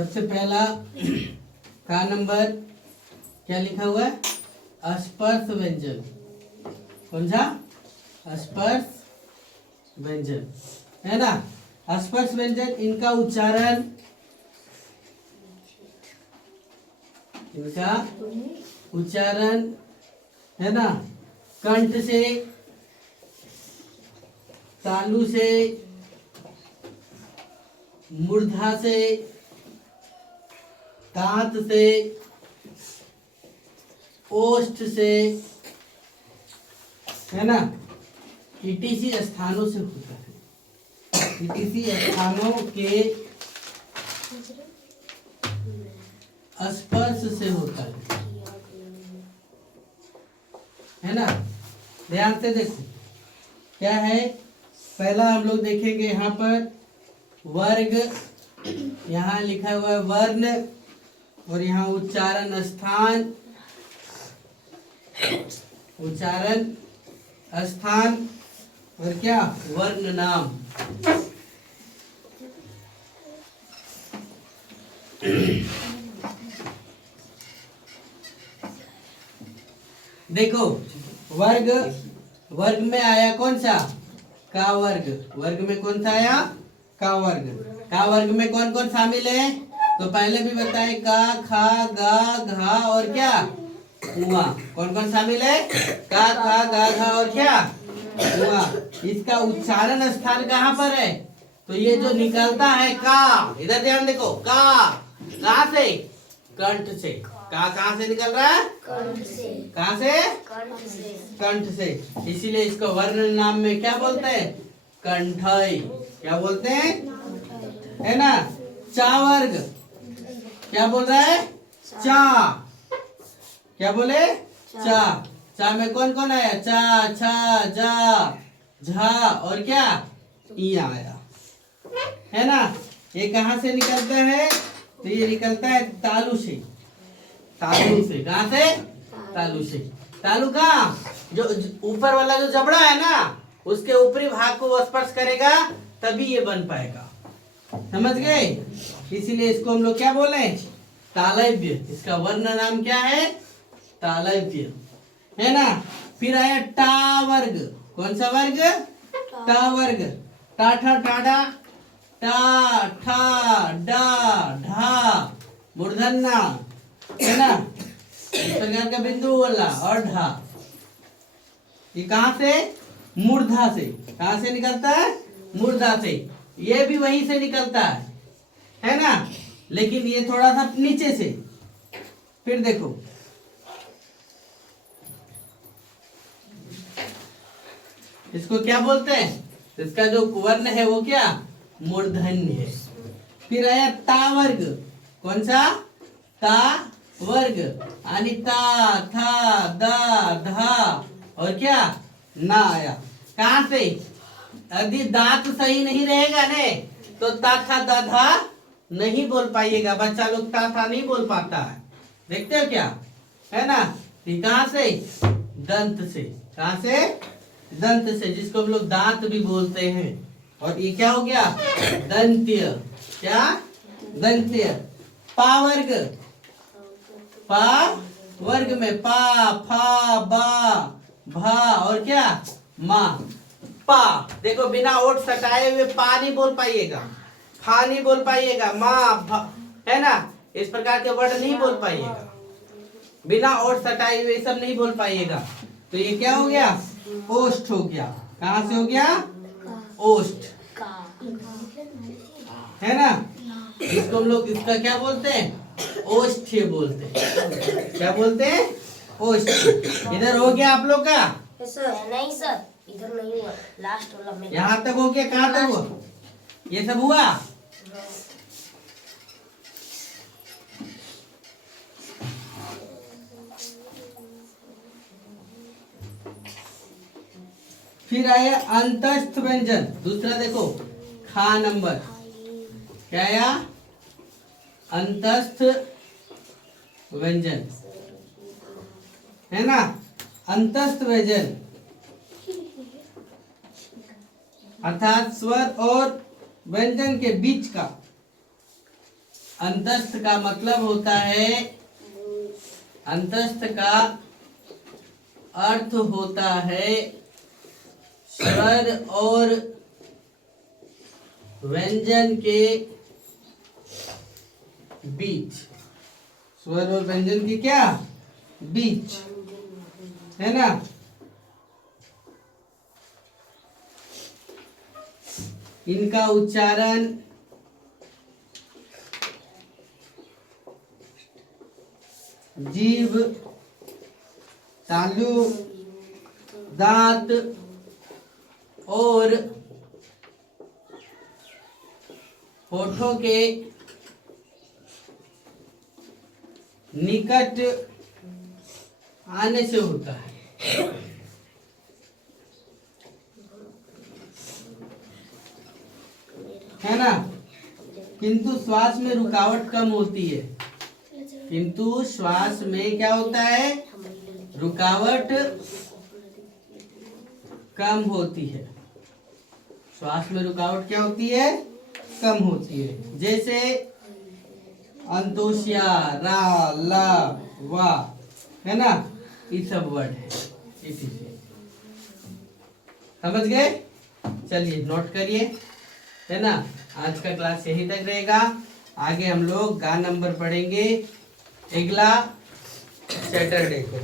सबसे पहला का नंबर क्या लिखा हुआ है? अस्पर्श व्यंजन। कौन सा? अस्पर्श व्यंजन, है ना। अस्पर्श व्यंजन, इनका उच्चारण है ना, कंठ से, तालु से, मूर्धा से, दांत से, ओष्ठ से, है ना, ईटीसी स्थानों से होता है। ईटीसी स्थानों के स्पर्श से होता है ना। ध्यान से देखो क्या है। पहला हम लोग देखेंगे यहाँ पर वर्ग, यहाँ लिखा हुआ है वर्ण, और यहाँ उच्चारण स्थान, उच्चारण स्थान, और क्या? वर्ण नाम। देखो वर्ग, वर्ग में आया कौन सा? का वर्ग। वर्ग में कौन सा आया? का वर्ग। का वर्ग में कौन कौन शामिल है? तो पहले भी बताए, का, खा, गा, घा और क्या? उआ। कौन कौन शामिल है? का, खा, गा, घा और क्या? उआ। इसका उच्चारण स्थान कहाँ पर है? तो ये जो निकलता है का, इधर ध्यान देखो, का कहाँ से? कंठ से। का कहाँ से निकल रहा है? कंठ से। कहाँ से? कंठ से। कंठ से। इसीलिए इसको वर्ण नाम में क्या बोलते हैं? कंठय। क्या बोलते हैं? है ना। चा वर्ग क्या बोल रहा है? चा। क्या बोले? चा। चा में कौन कौन आया? चा, छा, जा, झा और क्या? ई आया, है ना। ये कहाँ से निकलता है? तो ये निकलता है तालु से। तालु से। कहाँ से? तालु से। तालु का जो ऊपर वाला जो जबड़ा है ना, उसके ऊपरी भाग को वो स्पर्श करेगा, तभी ये बन पाएगा। समझ गए? इसीलिए इसको हम लोग क्या बोले? तालव्य। इसका वर्ण नाम क्या है? तालव्य, है ना। फिर आया टा वर्ग। कौन सा वर्ग? टा वर्ग। टा, ठा, टाडा, टा, ठा, डा, ढा, मूर्धन्य, है ना, इस प्रकार का बिंदु वाला, और ढा। ये कहाँ से? मूर्धा से। कहाँ से निकलता है? मूर्धा से। ये भी वहीं से निकलता है ना, लेकिन ये थोड़ा सा नीचे से। फिर देखो इसको क्या बोलते हैं? इसका जो वर्ण है वो क्या? मूर्धन्य है। फिर आया ता वर्ग। कौन सा? ता वर्ग। आणि ता, था, दा, धा और क्या? ना आया। कहाँ से? यदि दांत सही नहीं रहेगा ने, तो ता, था, दा, धा नहीं बोल पाइएगा। बच्चा लोग ता, था नहीं बोल पाता है। देखते हो क्या? है ना। कहाँ से? दंत से। कहाँ से? दंत से, जिसको हम लोग दांत भी बोलते हैं। और ये क्या हो गया? दंत्य। क्या? दंत्य। पा वर्ग। पा वर्ग में पा, फा, बा, भा और क्या? मा। पा। देखो बिना ओठ सटाए हुए पा नहीं बोल पाइएगा, फा नहीं बोल पाइएगा, मा, है ना, इस प्रकार के वर्ड नहीं बोल पाइएगा। बिना ओठ सटाए हुए सब नहीं बोल पाइएगा। तो ये क्या हो गया? ओष्ठ हो गया। कहाँ से हो गया? ओष्ठ, है ना। इसको हम लोग इसका क्या बोलते हैं? ओष्ठ्य बोलते हैं। क्या बोलते हैं? ओष्ठ्य। इधर हो गया आप लोग का? सर नहीं सर, इधर नहीं हुआ, लास्ट वाला में। यहाँ तक हो गया? कहाँ तक हुआ? ये सब हुआ? फिर आया अंतस्थ व्यंजन। दूसरा देखो, खा नंबर क्या आया? अंतस्थ व्यंजन, है ना। अंतस्थ व्यंजन अर्थात स्वर और व्यंजन के बीच का अंतस्थ का मतलब होता है, अंतस्थ का अर्थ होता है स्वर और व्यंजन के बीच, स्वर और व्यंजन के क्या बीच, है ना। इनका उच्चारण जीभ, तालु, दांत और होठों के निकट आने से होता है ना। किंतु श्वास में रुकावट कम होती है, किंतु श्वास में क्या होता है, रुकावट कम होती है। श्वास में रुकावट क्या होती है, कम होती है। जैसे अंतोष्या, रा, ला, वा, है ना, ये सब वर्ड है। इसी से समझ गए। चलिए नोट करिए, है ना। आज का क्लास यहीं तक रहेगा। आगे हम लोग गा नंबर पढ़ेंगे अगला सैटरडे को।